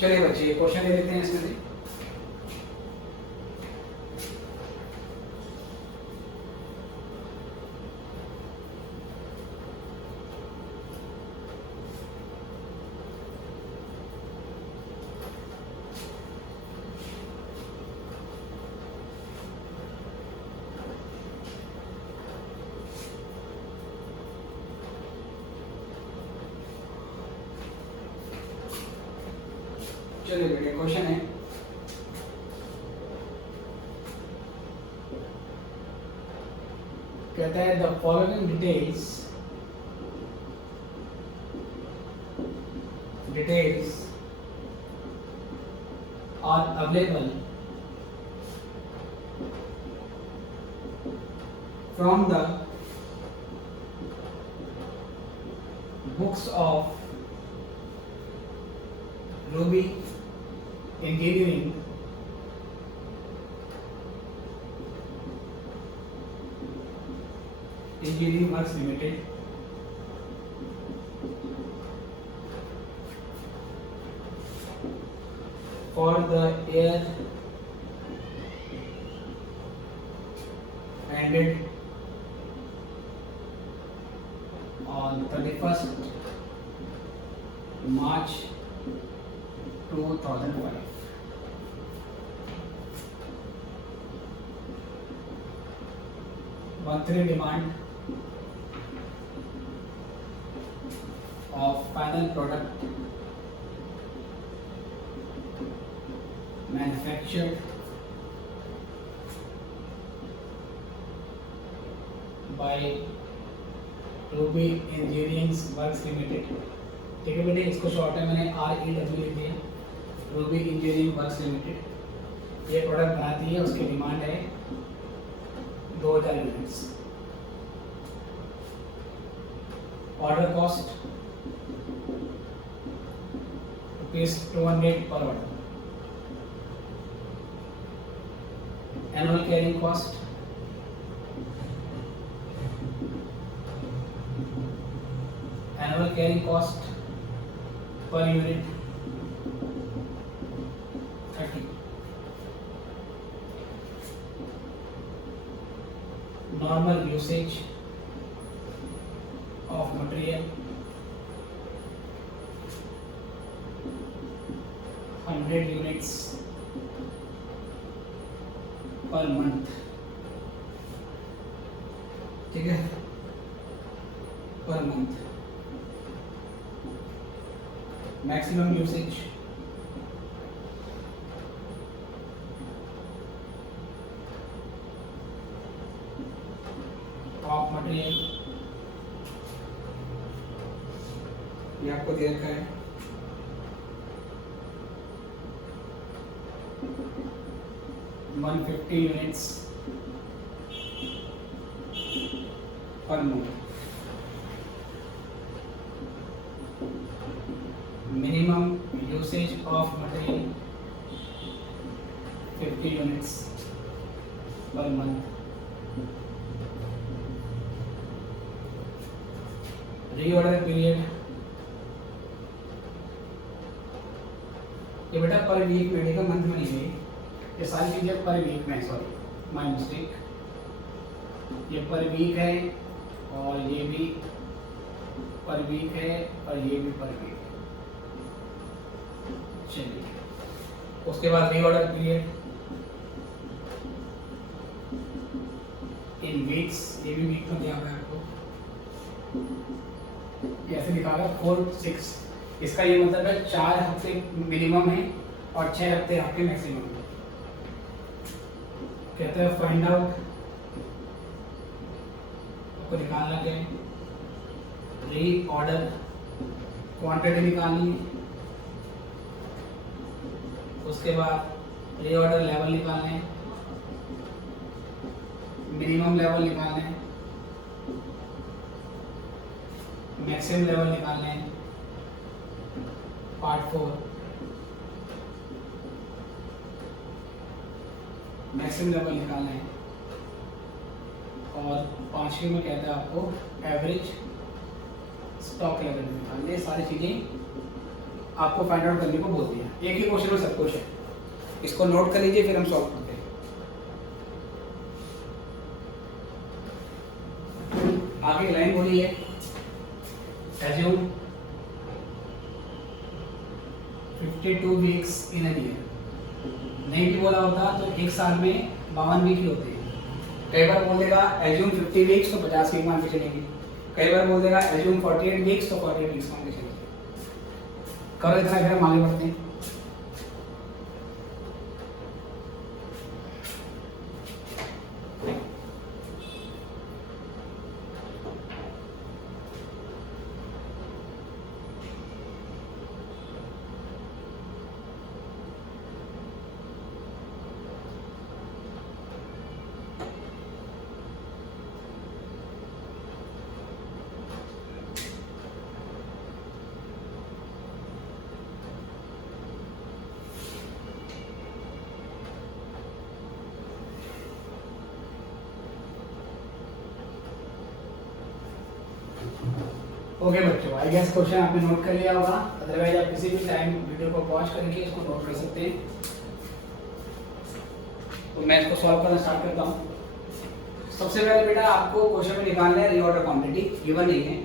चलिए बच्चे क्वेश्चन ले लेते हैं इसमें से। चलिए बेटे क्वेश्चन है, कहता है the following details are available from the books of Ruby Engineering Works Limited for the year ended on 31st March 2005. Monthly demand of final product manufactured by Ruby Engineering Works Limited। ठीक है बेटे, इसको शॉर्ट है मैंने REW लिख दिया, रूबी इंजीनियरिंग वर्क्स लिमिटेड। ये प्रोडक्ट बनाती है, उसकी डिमांड है 2000 यूनिट्स। ऑर्डर कॉस्ट ₹200 पर order. Annual carrying cost per unit 30। normal usage of material 100 units per month। ठीक है, per month. Maximum usage of material, ये आपको दे रखा है 150 units per month. Minimum usage of material 50 units per month. Reorder period, ये बेटा पर वीक में का मंथ में नहीं है, ये सारी चीजें पर वीक में, सॉरी माय मिस्टेक, ये पर वीक है और ये भी पर वीक है और ये भी पर वीक है। चलिए, उसके बाद रीऑर्डर पीरियड इन वीक्स, ये भी वीक में दिया हुआ है आपको, ऐसे निकाला 4 6। इसका ये मतलब है 4 हफ्ते मिनिमम है और 6 हफ्ते आपके मैक्सिमम है। कहते हैं फाइंड आउट, आपको निकालना क्या है, री ऑर्डर क्वांटिटी निकालनी है, उसके बाद री ऑर्डर लेवल निकालने हैं, मिनिमम लेवल निकालने हैं, मैक्सिमम लेवल निकालने हैं। पार्ट 4 मैक्सिमम लेवल निकालना है और 5वीं में कहता है आपको एवरेज स्टॉक लेवल निकालने। ये सारी चीज़ें आपको फाइंड आउट करने को बोल दिया। एक ही क्वेश्चन में सब कुछ है, इसको नोट कर लीजिए, फिर हम सॉल्व करते हैं। आगे लाइन बोली है, assume 52 weeks in an year. नहीं भी बोला होता तो एक साल में 52 वीक ही होते हैं। कई बार बोल देगा एज्यूम 50 वीक्स तो 50 वीक मान के चलेंगे, कई बार बोल देगा एज्यूम 48 वीक्स तो 48 वीक्स मान के चलेंगे। करो इतना, फिर हम आगे बढ़ते हैं। ओके बच्चों, आई गेस क्वेश्चन आपने नोट कर लिया होगा, अदरवाइज आप किसी भी टाइम वीडियो को पॉज करके इसको नोट कर सकते हैं। तो मैं इसको सॉल्व करना स्टार्ट करता हूँ। सबसे पहले बेटा आपको क्वेश्चन में निकालना है रीऑर्डर क्वांटिटी, गिवन नहीं है।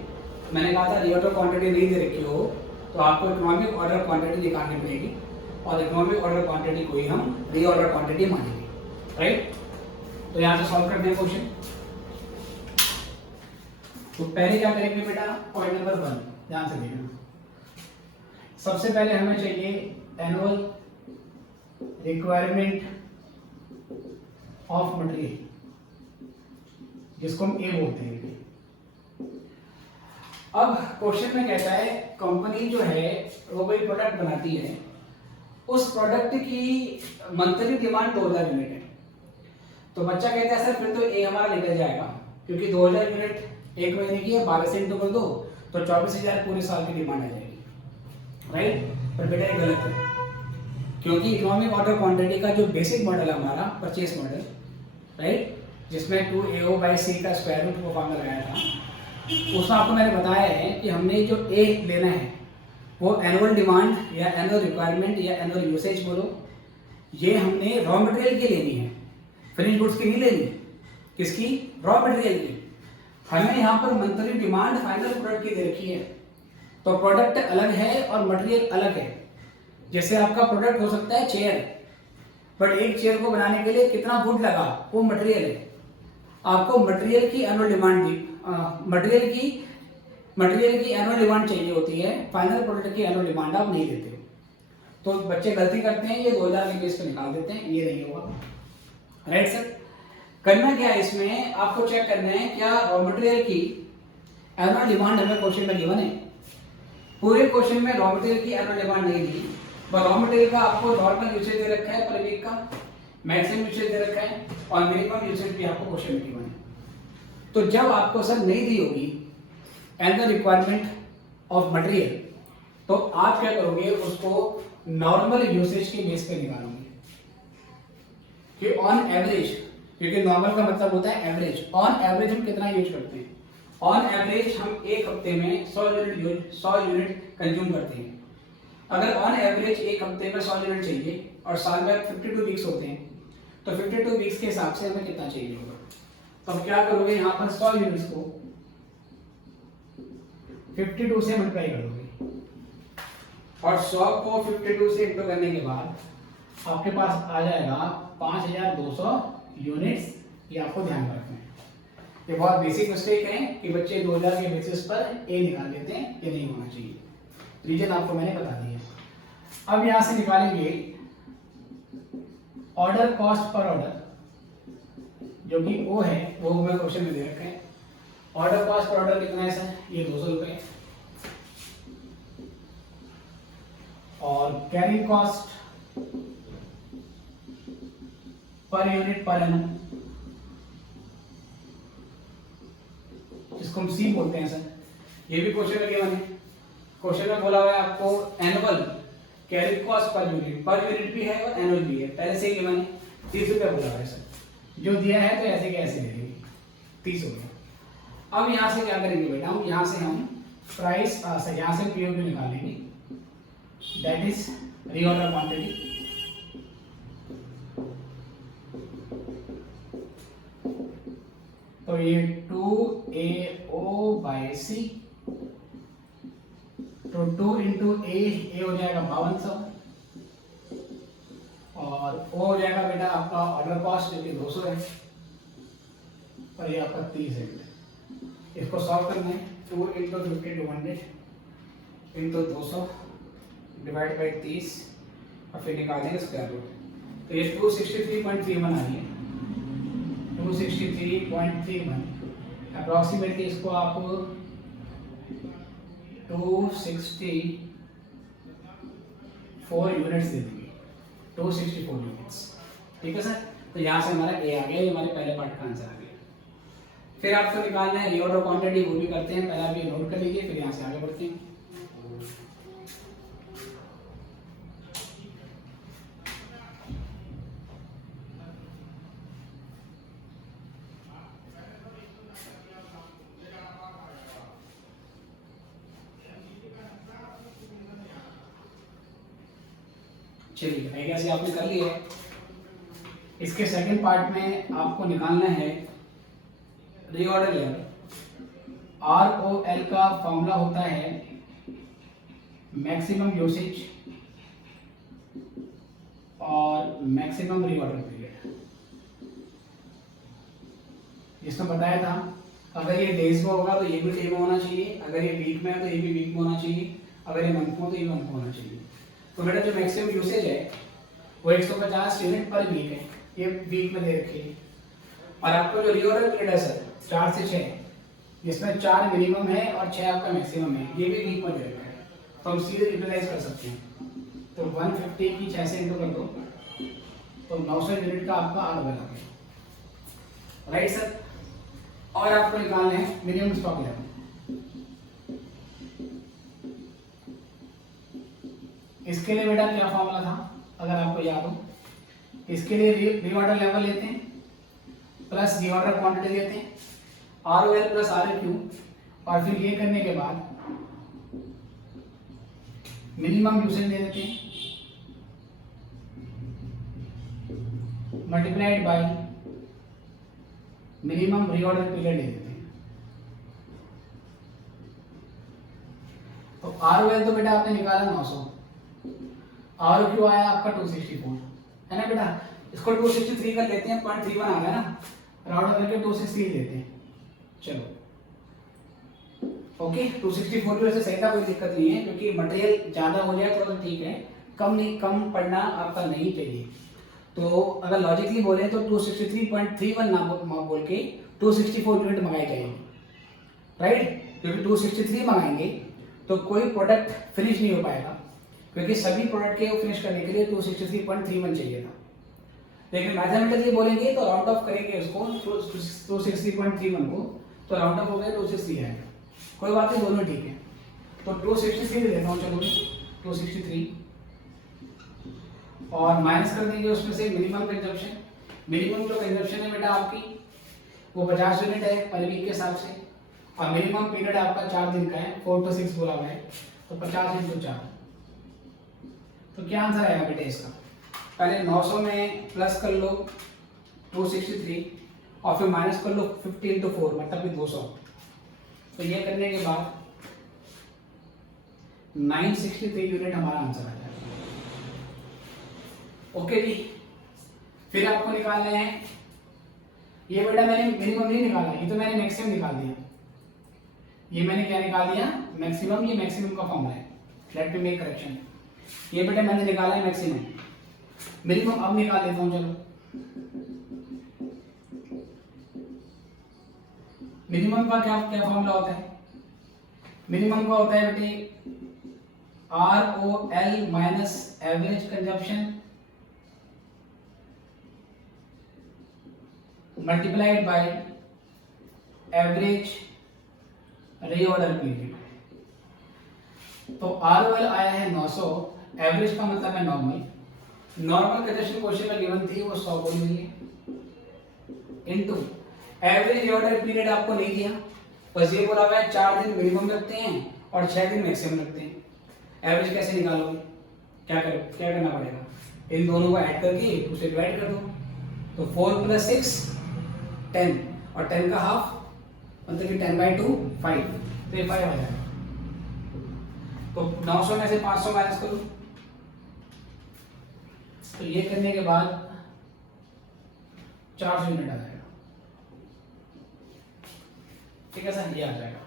मैंने कहा था रीऑर्डर क्वांटिटी नहीं दे रखी हो तो आपको इकोनॉमिक ऑर्डर क्वांटिटी निकालनी पड़ेगी, और इकोनॉमिक ऑर्डर क्वांटिटी को ही हम रीऑर्डर क्वांटिटी मानेंगे, राइट। तो यहाँ से सॉल्व करते हैं क्वेश्चन। तो पहले क्या करेंगे बेटा, पॉइंट नंबर 1 ध्यान से देखना। सबसे पहले हमें चाहिए एनुअल रिक्वायरमेंट ऑफ मटेरियल, जिसको हम ए बोलते हैं। अब क्वेश्चन में कहता है कंपनी जो है वो कोई प्रोडक्ट बनाती है, उस प्रोडक्ट की मंथली डिमांड 2000 यूनिट है। तो बच्चा कहता है सर फिर तो ए हमारा निकल जाएगा, क्योंकि 2000 यूनिट एक महीने की है, 12 से इंटू कर दो तो 24,000 पूरे साल की डिमांड आ जाएगी, राइट। पर बेटा ये गलत है, क्योंकि इकोनॉमिक ऑर्डर क्वांटिटी का जो बेसिक मॉडल है हमारा परचेस मॉडल, राइट, जिसमें 2AO/C का स्क्वायर रूट को फॉर्मूला लगाया था, उसमें आपको मैंने बताया है कि हमने जो ए लेना है वो एनुअल डिमांड या एनुअल रिक्वायरमेंट या एनुअल यूसेज बोलो, ये हमने रॉ मटेरियल की लेनी है, फिनिश गुड्स की नहीं लेनी। किसकी? रॉ मटेरियल की। हमें यहाँ पर मंथली डिमांड फाइनल प्रोडक्ट की दे रखी है, तो प्रोडक्ट अलग है और मटेरियल अलग है। जैसे आपका प्रोडक्ट हो सकता है चेयर, बट एक चेयर को बनाने के लिए कितना वुड लगा वो मटेरियल है। आपको मटेरियल की एनुअल डिमांड दी, मटेरियल की एनुअल डिमांड चाहिए होती है, फाइनल प्रोडक्ट की एनुअल डिमांड आप नहीं देते। तो बच्चे गलती करते हैं, ये 2000 के बेस पे निकाल देते हैं, ये नहीं होगा, राइट सर। करना क्या है इसमें, आपको चेक करना है क्या रॉ मटेरियल की एनुअल डिमांड हमें क्वेश्चन में गिवन है। पूरे क्वेश्चन में रॉ मटेरियल की एनुअल डिमांड नहीं दी, पर रॉ मटेरियल का आपको नॉर्मल यूसेज दे रखा है पर वीक का, मैक्सिमम यूसेज दे रखा है और मिनिमम यूसेज भी आपको क्वेश्चन में गिवन है। तो जब आपको सर नहीं दी होगी एनुअल रिक्वायरमेंट ऑफ मटेरियल, तो आप क्या करोगे, उसको नॉर्मल यूसेज के बेस पे निकालोगे कि ऑन एवरेज, क्योंकि नॉर्मल का मतलब होता है एवरेज, ऑन एवरेज हम कितना यूज करते हैं। ऑन एवरेज हम एक हफ्ते में 100 यूनिट कंज्यूम करते हैं। अगर ऑन एवरेज एक हफ्ते में 100 यूनिट चाहिए और साल में 52 वीक्स होते हैं, तो 52 वीक्स के हिसाब से हमें कितना चाहिए होगा। तो अब क्या करोगे, यहाँ पर 100 यूनिट्स को 52 से मल्टीप्लाई कर दोगे और 100 को 52 से इंटू करने के बाद आपके पास आ जाएगा 5200 यूनिट्स। ये आपको ध्यान रखना है। ये बहुत बेसिक मिस्टेक है कि बच्चे 2000 के बेसिस पर ए निकाल लेते हैं, ये नहीं होना चाहिए। रीजन आपको मैंने बता दिया। अब यहां से निकालेंगे ऑर्डर कॉस्ट पर ऑर्डर, जो कि ओ है, वो हमें क्वेश्चन में दे रखा है। ऑर्डर कॉस्ट पर ऑर्डर कितना है सर, ये 200 रुपए। और carrying cost per unit per annum, जिसको हम सी बोलते हैं सर, ये भी क्वेश्चन में गिवन है। क्वेश्चन में बोला हुआ है आपको annual carrying cost per unit भी है और एनुअल भी है, पहले से ही गिवन है। 30 रुपये बोला हुआ है सर, जो दिया है तो ऐसे कैसे ले लेंगे, 30 हो गया। अब यहाँ से क्या करेंगे बेटा, यहाँ से हम प्राइस, यहाँ से पीओक्यू निकालेंगे। That is reorder quantity. तो ये 2AO/C, तो 2 इंटू ए हो जाएगा 5200 और O हो जाएगा बेटा आपका ऑर्डर कॉस्ट जो कि 200 है और ये आपका 30 है। इसको सॉल्व करना है। 2 इंटू 5200 इंटू 200 डिवाइड बाई 30 और फिर निकाल देंगे स्क्वायर रूट। तो ये 263.31 आ रही है। 263.31 अप्रॉक्सीमेटली इसको आप 264 यूनिट्स दे देंगे। 264 यूनिट्स, ठीक है सर। तो यहाँ से हमारा ए आ गया, ये हमारे पहले पार्ट का आंसर आ गया। फिर आपको निकालना है रीऑर्डर क्वांटिटी, वो भी करते हैं। पहले आप ये नोट कर लीजिए, फिर यहाँ से आगे बढ़ते हैं। चलिए आई गेस आपने कर लिया है। इसके सेकंड पार्ट में आपको निकालना है रीऑर्डर लेवल। ROL का फॉर्मूला होता है मैक्सिमम यूसेज और मैक्सिमम रीऑर्डर पीरियड। जिसमें बताया था अगर ये डेज में होगा तो ये भी डे में होना चाहिए, अगर ये वीक में है तो ये भी वीक में होना चाहिए, अगर ये मंथ में हो तो ये मंथ में होना चाहिए। तो बेटा जो मैक्सिमम यूसेज है वो 150 यूनिट पर वीक है, ये वीक में दे रखी है। और आपको जो रीऑर्डर पीरियड है सर 4 से 6, जिसमें 4 मिनिमम है और 6 आपका मैक्सिमम है, ये भी वीक में दे रखा है। तो हम सीधे यूटिलाइज कर सकते हैं। तो 150 की 6 से इंटू कर दो तो 900 यूनिट का आपका ROL आ गया, राइट सर। और आपको निकालना है मिनिमम स्टॉक लेवल। इसके लिए बेटा क्या फॉर्मूला था अगर आपको याद हो? इसके लिए रीऑर्डर लेवल लेते हैं प्लस रीऑर्डर क्वांटिटी लेते हैं, ROL प्लस RFQ, और फिर ये करने के बाद मिनिमम यूसेज दे देते हैं multiplied by minimum reorder period ले देते हैं। तो ROL तो बेटा आपने निकाला 900, RFQ आया आपका 264 है ना बेटा। इसको 263 कर लेते हैं, 0.31 आ गया ना, राउंड करके 263 लेते हैं। चलो ओके, 264 की वजह से सही था, कोई दिक्कत नहीं है, क्योंकि मटेरियल ज्यादा हो जाए तो ठीक है, कम नहीं, कम पड़ना आपका नहीं चाहिए। तो अगर लॉजिकली बोले तो 263.31 ना बोल के 264 यूनिट मंगाई जाएगी, राइट। क्योंकि 263 मंगाएंगे तो कोई प्रोडक्ट फिनिश नहीं हो पाएगा, क्योंकि सभी प्रोडक्ट के फिनिश करने के लिए 263.31 चाहिए था। लेकिन मैथमेटिकली बोलेंगे तो राउंड ऑफ करेंगे उसको 260.31 को, तो राउंड ऑफ हो गया 263 आएगा, कोई बात नहीं, दोनों ठीक है। तो 263 लेता हूँ, चलो 263 और माइनस कर देंगे उसमें से मिनिमम कंजप्शन। मिनिमम जो कंजप्शन है बेटा आपकी वो 50 यूनिट है पर वीक के हिसाब से, और मिनिमम पीरियड आपका 4 दिन का है, 4 to 6 बोला हुआ है, तो 50 × 4। तो क्या आंसर आएगा बेटे इसका? पहले 900 में प्लस कर लो 263 और फिर माइनस कर लो 50 × 4 मतलब कि 200। तो ये करने के बाद 963 यूनिट हमारा आंसर आ जाएगा। ओके जी, फिर आपको निकालने हैं, ये बेटा मैंने मिनिमम नहीं निकाला, ये तो मैंने मैक्सिमम निकाल दिया। ये मैंने क्या निकाल दिया? मैक्सिमम। ये मैक्सिमम का फॉर्मूला है, लेट मी मेक करेक्शन। ये बेटा मैंने निकाला है मैक्सिमम, मिनिमम अब निकाल देता हूं। चलो मिनिमम का क्या क्या फॉर्मूला होता है? मिनिमम का होता है बेटे ROL minus average consumption multiplied by average reorder period. तो ROL आया है 900, एवरेज का मतलब है नॉर्मल। नॉर्मल कंजप्शन क्वेश्चन में गिवन थी वो 100 बोल रही है, इनटू एवरेज रीऑर्डर पीरियड आपको नहीं दिया, बस ये बोला हुआ है 4 दिन मिनिमम रखते हैं और 6 दिन मैक्सिमम रखते हैं। एवरेज कैसे निकालोगे? क्या करना पड़ेगा, इन दोनों को ऐड करके उसे डिवाइड कर दो। तो 4 + 6 10 और 10 का हाफ मतलब कि 10/2 5, तो ये 5 आ जाएगा। तो 900 में से 500 माइनस करो, तो ये करने के बाद 400 यूनिट आ जाएगा। ठीक है सर, ये आ जाएगा।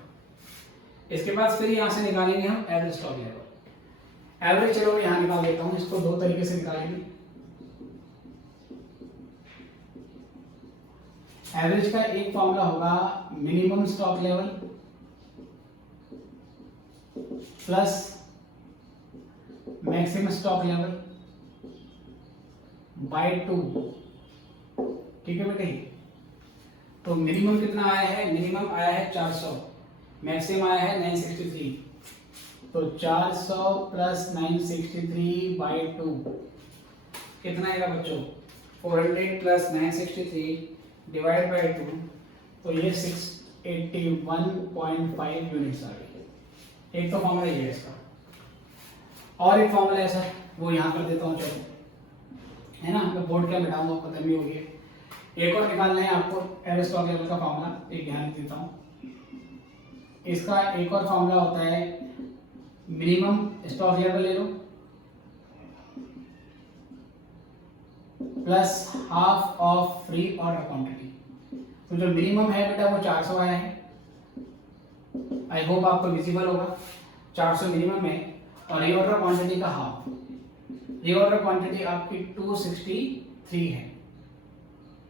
इसके बाद फिर यहां से निकालेंगे हम एवरेज स्टॉक लेवल। एवरेज चलो यहां निकाल लेता हूं, इसको दो तरीके से निकालेंगे। एवरेज का एक फॉर्मूला होगा minimum stock level plus maximum stock level by 2। ठीक है बेटे, तो मिनिमम कितना आया है, मिनिमम आया है 400, मैक्सिमम आया है 963, तो 400 + 963 बाय 2 कितना आएगा बच्चों, 400 + 963 डिवाइड बाय 2, तो ये 681.5 यूनिट्स आ गई। एक तो फॉर्मूला ये है इसका, और एक फॉर्मूला है सर, वो यहाँ कर देता हूँ चलो, है ना, मैं बोर्ड क्या मिटाऊंगा, खत्म ही हो गया। एक और निकालना है आपको एवरेज स्टॉक लेवल का फॉर्मूला, एक ध्यान देता हूँ। इसका एक और फॉर्मूला होता है मिनिमम स्टॉक लेवल ले लो plus half of free order quantity. तो जो मिनिमम है बेटा वो 400 आया है, आई होप आपको विजिबल होगा, 400 मिनिमम है, और रीऑर्डर क्वांटिटी का हाफ, रीऑर्डर क्वांटिटी आपकी 263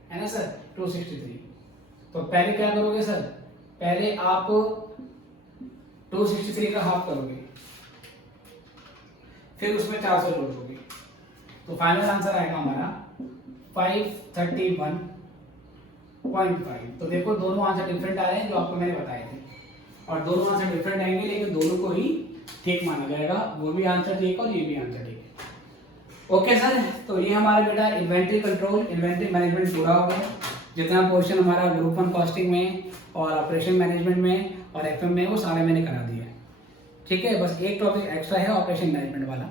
है ना सर, 263। तो पहले क्या करोगे सर, पहले आप 263 का हाफ करोगे, फिर उसमें 400 जोड़ दोगे, तो फाइनल आंसर आएगा हमारा 531.5। तो देखो दोनों आंसर डिफरेंट आ रहे हैं जो आपको मैंने बताए थे, और दोनों आंसर डिफरेंट आएंगे लेकिन दोनों को ही ठीक माना जाएगा, वो भी आंसर ठीक और ये भी आंसर ठीक है। ओके सर, तो ये हमारा बेटा इन्वेंट्री कंट्रोल, इन्वेंट्री मैनेजमेंट पूरा हो गया। जितना पोर्शन हमारा ग्रुप 1 कॉस्टिंग में और ऑपरेशन मैनेजमेंट में और एफएम में वो सारे मैंने करा दिया है। ठीक है, बस एक टॉपिक एक्स्ट्रा है ऑपरेशन मैनेजमेंट वाला।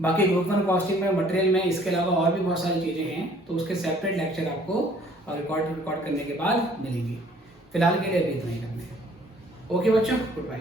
बाकी ग्रुप 1 कॉस्टिंग में मटेरियल में इसके अलावा और भी बहुत सारी चीज़ें हैं, तो उसके सेपरेट लेक्चर आपको रिकॉर्ड करने के बाद मिलेंगी। फिलहाल के लिए अभी इतना ही करने हैं। ओके बच्चों, गुड बाय।